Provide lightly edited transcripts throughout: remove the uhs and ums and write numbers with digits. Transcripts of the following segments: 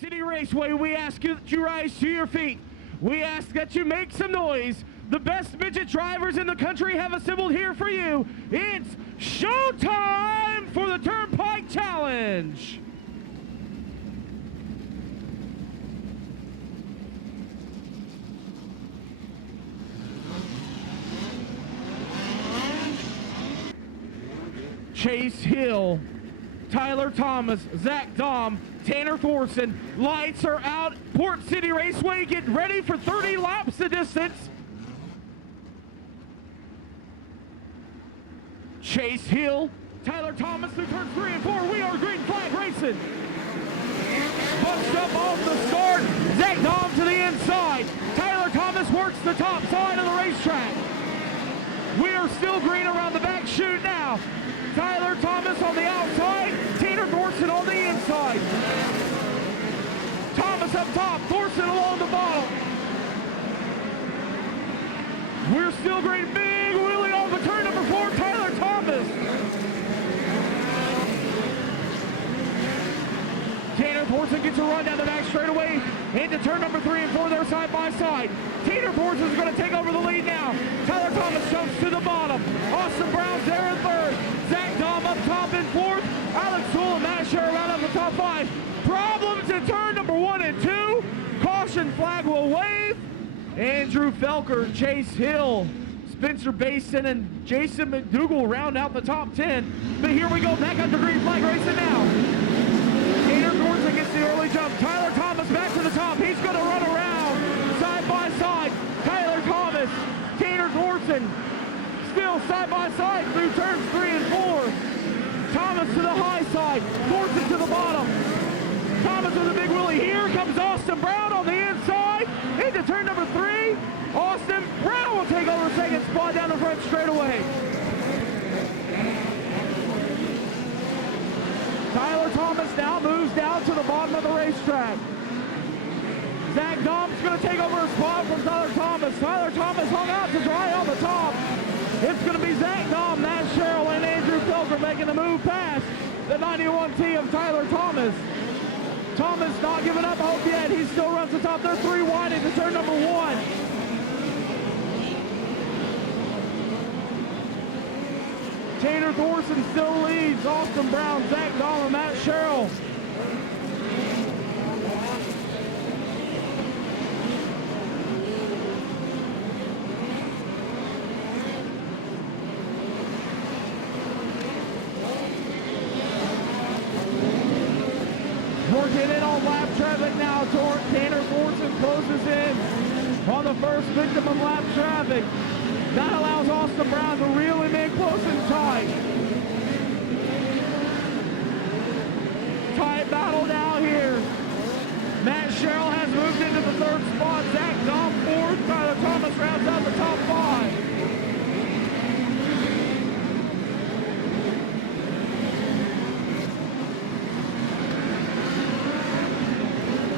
City Raceway, we ask you that you rise to your feet. We ask that you make some noise. The best midget drivers in the country have assembled here for you. It's showtime for the Turnpike Challenge. Chase Hill, Tyler Thomas, Zach Dahm, Tanner Thorson. Lights are out. Port City Raceway, get ready for 30 laps the distance. Chase Hill, Tyler Thomas through turns 3 and 4. We are green flag racing. Bunched up off the start. Zach Dahm to the inside. Tyler Thomas works the top side of the racetrack. We are still green around the back chute now. Tyler Thomas on the outside, Tanner Thorson on the inside. Thomas up top, Thorson along the bottom. We're still green, big wheelie off of turn number 4, Tyler Thomas. Tanner Thorson gets a run down the back straightaway into turn number 3 and 4. They're side by side. Tanner Thorson is going to take over the lead now. Tyler Thomas jumps to the bottom. Austin Brown's there in 3rd. Zach Dahm up top in 4th. Alex Toole and Matt Sherrill round up the top 5. Problems in turn number 1 and 2. Caution flag will wave. Andrew Felker, Chase Hill, Spencer Basin, and Jason McDougal round out the top 10. But here we go, back up to green flag racing now. Tanner Thorson gets the early jump. Tyler Thomas back to the top. He's going to run around side by side. Tyler Thomas, Tanner Thorson, still side by side through turns 3 and 4. Thomas to the high side. Thorson to the bottom. Thomas with a big wheelie. Here comes Austin Brown on the inside into turn number 3. Austin Brown will take over second spot down the front straightaway. Tyler Thomas now moves down to the bottom of the racetrack. Zach Dahm's going to take over a spot from Tyler Thomas. Tyler Thomas hung out to dry on the top. It's going to be Zach Dahm, Matt Sherrill, and Andrew Felker making the move past the 91T of Tyler Thomas. Thomas not giving up hope yet. He still runs the top. They're 3 wide into turn number 1. Tanner Thorson still leads. Austin Brown, Zach Dahm, and Matt Sherrill. Working in on lap traffic now. Tanner Thorson closes in on the first victim of lap traffic. That allows Austin Brown to reel him in close and tight. Tight battle now here. Matt Sherrill has moved into the 3rd spot. Zach Dahm 4th. Tyler Thomas rounds out the top 5.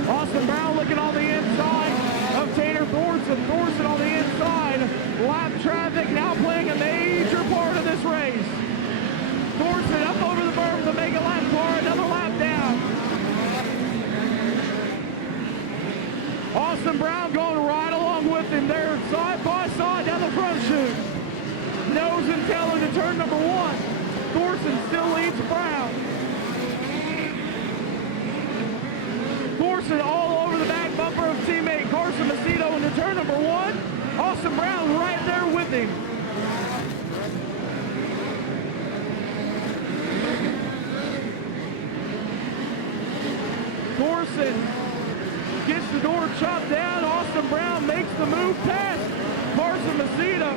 Austin Brown looking on the inside of Tanner Thorson. Thorson on the inside. Lap traffic now playing a major part of this race. Thorson up over the berm to make a lap car, another lap down. Austin Brown going right along with him there, side by side down the front chute. Nose and tail into turn number 1. Thorson still leads Brown. Thorson all over the back bumper of teammate Carson Macedo into turn number 1. Austin Brown right there with him. Thorson gets the door chopped down. Austin Brown makes the move past Carson Macedo.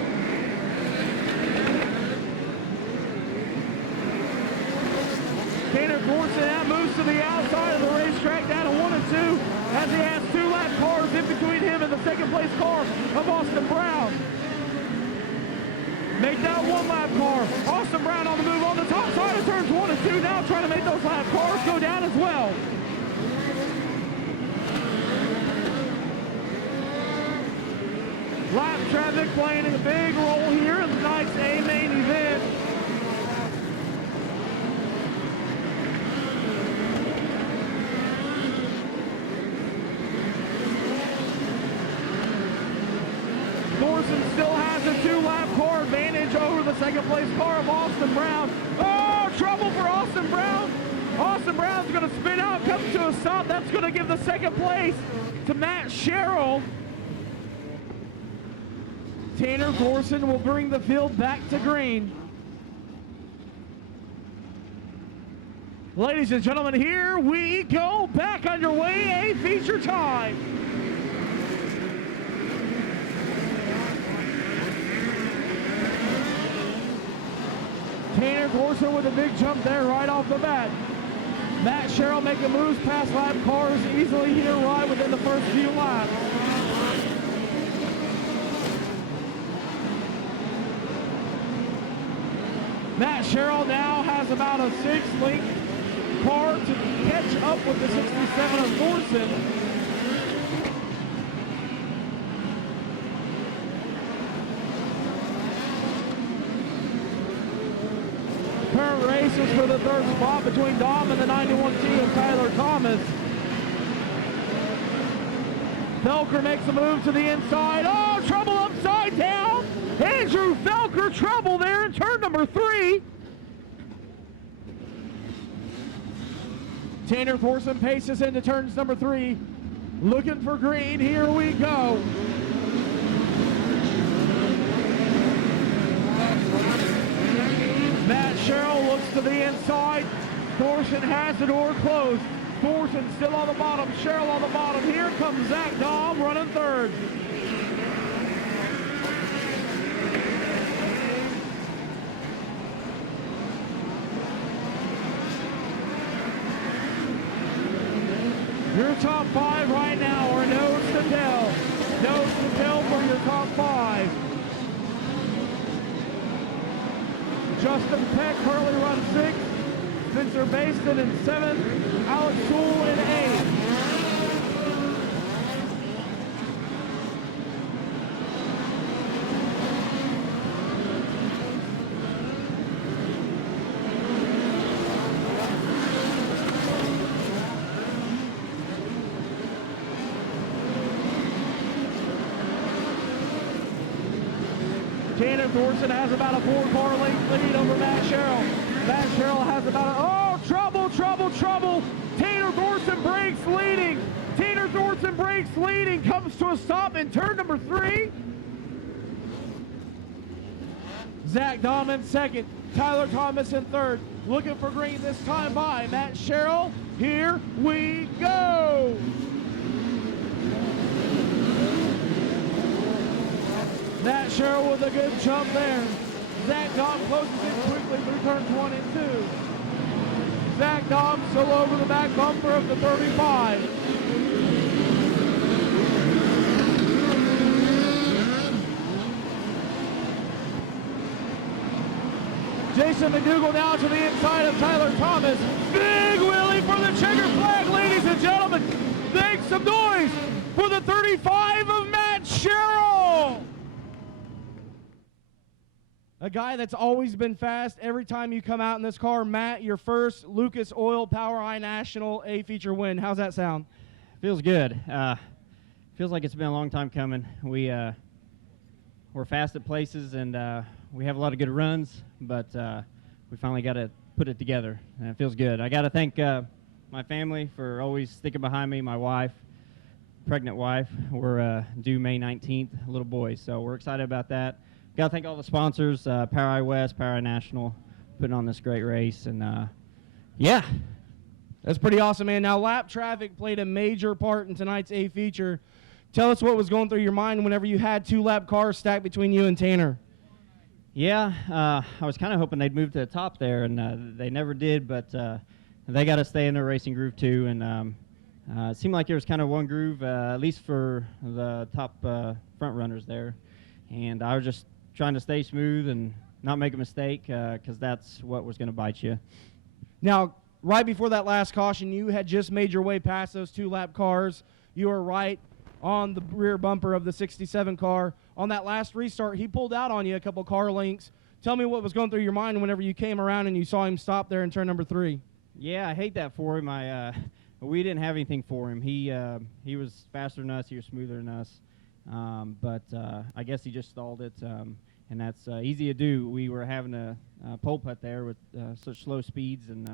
Tanner Thorson now moves to the outside of the racetrack down to 1 and 2 as he has 2 lap cars in between him and the 2nd place car of Austin Brown. Make that 1 lap car. Austin Brown on the move on the top side of turns 1 and 2 now trying to make those lap cars go down as well. Lap traffic playing a big role here in tonight's A main event. Thorson still has a 2-lap car advantage over the second-place car of Austin Brown. Oh, trouble for Austin Brown. Austin Brown's going to spin out, comes to a stop. That's going to give the second place to Matt Sherrill. Tanner Thorson will bring the field back to green. Ladies and gentlemen, here we go, back underway, a feature time. Tanner Thorson with a big jump there right off the bat. Matt Sherrill making moves past lap cars easily here right within the first few laps. Matt Sherrill now has about a 6-length car to catch up with the 67 of Thorson. Current race is for the third spot between Dom and the 91T of Tyler Thomas. Felker makes a move to the inside. Oh, trouble upside down. Andrew Felker, trouble there in turn number 3. Tanner Thorson paces into turns number 3. Looking for green. Here we go. Matt Sherrill looks to the inside. Thorson has the door closed. Thorson still on the bottom. Sherrill on the bottom. Here comes Zach Dahm running third. Your top 5 right now are nose to tail. Nose to tail for your top 5. Justin Peck currently runs 6. Spencer Basin in 7th. Alex Sewell in 8th. Tanner Thorson has about a 4-car length lead over Matt Sherrill. Matt Sherrill has about a, oh, trouble, trouble, trouble. Tanner Thorson breaks leading. Tanner Thorson breaks leading, comes to a stop in turn number 3. Zach Dahm in 2nd. Tyler Thomas in 3rd. Looking for green this time by Matt Sherrill. Here we go. Matt Sherrill with a good jump there. Zach Dahm closes in quickly through turns 1 and 2. Zach Dahm still over the back bumper of the 35. Jason McDougal now to the inside of Tyler Thomas. Big wheelie for the checkered flag, ladies and gentlemen. Make some noise for the 35 of Matt Sherrill. A guy that's always been fast every time you come out in this car. Matt, your first Lucas Oil POWRi National A feature win. How's that sound? Feels good. Feels like it's been a long time coming. We're fast at places, and we have a lot of good runs, but we finally got to put it together, and it feels good. I got to thank my family for always sticking behind me, my wife, pregnant wife. We're due May 19th, a little boy, so we're excited about that. Got to thank all the sponsors, POWRi West, POWRi National, putting on this great race, and yeah. That's pretty awesome, man. Now, lap traffic played a major part in tonight's A feature. Tell us what was going through your mind whenever you had 2 lap cars stacked between you and Tanner. Yeah, I was kind of hoping they'd move to the top there, and they never did, but they got to stay in their racing groove too, and it seemed like there was kind of one groove, at least for the top front runners there, and I was just trying to stay smooth and not make a mistake, because that's what was going to bite you. Now, right before that last caution, you had just made your way past those 2 lap cars. You were right on the rear bumper of the 67 car. On that last restart, he pulled out on you a couple car lengths. Tell me what was going through your mind whenever you came around and you saw him stop there in turn number 3. Yeah, I hate that for him. We didn't have anything for him. He was faster than us. He was smoother than us. but I guess he just stalled it, and that's easy to do. We were having a pole putt there with such slow speeds, and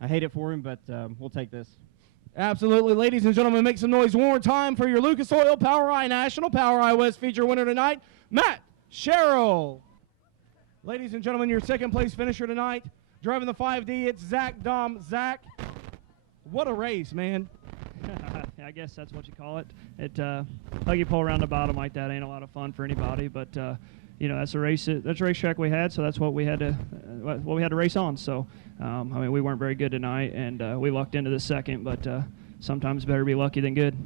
I hate it for him, but we'll take this. Absolutely. Ladies and gentlemen, make some noise one more time for your Lucas Oil POWRi National POWRi West feature winner tonight, Matt Sherrill. Ladies and gentlemen, your second place finisher tonight, driving the 5D, it's Zach Dom. Zach, what a race, man. I guess that's what you call it. Like you pull around the bottom like that ain't a lot of fun for anybody, but you know, that's a racetrack we had, so that's what we had to race on. So I mean, we weren't very good tonight, and we lucked into the second, but sometimes better be lucky than good.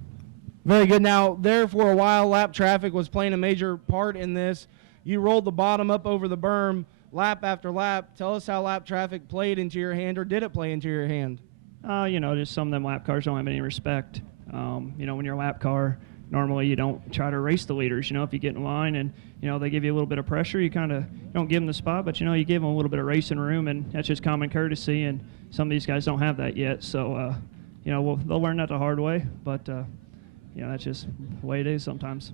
Very good. Now, there for a while, lap traffic was playing a major part in this. You rolled the bottom up over the berm lap after lap. Tell us how lap traffic played into your hand, or did it play into your hand? You know, just some of them lap cars don't have any respect. You know, when you're a lap car, normally you don't try to race the leaders. You know, if you get in line and, you know, they give you a little bit of pressure, you kind of don't give them the spot, but, you know, you give them a little bit of racing room, and that's just common courtesy, and some of these guys don't have that yet. So, you know, they'll learn that the hard way, but, you know, that's just the way it is sometimes.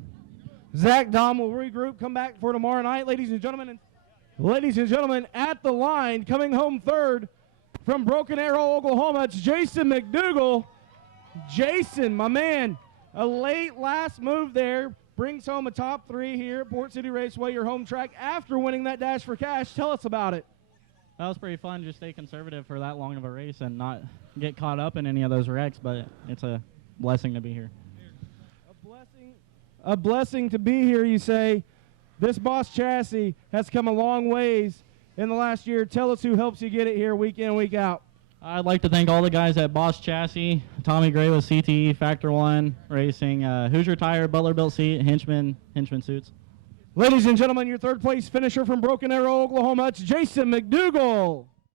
Zach Dom will regroup, come back for tomorrow night, ladies and gentlemen. Ladies and gentlemen, at the line, coming home third from Broken Arrow, Oklahoma, it's Jason McDougal. Jason, my man, a late last move there, brings home a top 3 here at Port City Raceway, your home track, after winning that Dash for Cash. Tell us about it. That was pretty fun, just stay conservative for that long of a race and not get caught up in any of those wrecks, but it's a blessing to be here. A blessing to be here, you say. This Boss chassis has come a long ways in the last year. Tell us who helps you get it here week in, week out. I'd like to thank all the guys at Boss Chassis, Tommy Gray with CTE, Factor One Racing, Hoosier Tire, Butler Built Seat, Henchman Suits. Ladies and gentlemen, your third place finisher from Broken Arrow, Oklahoma, it's Jason McDougal.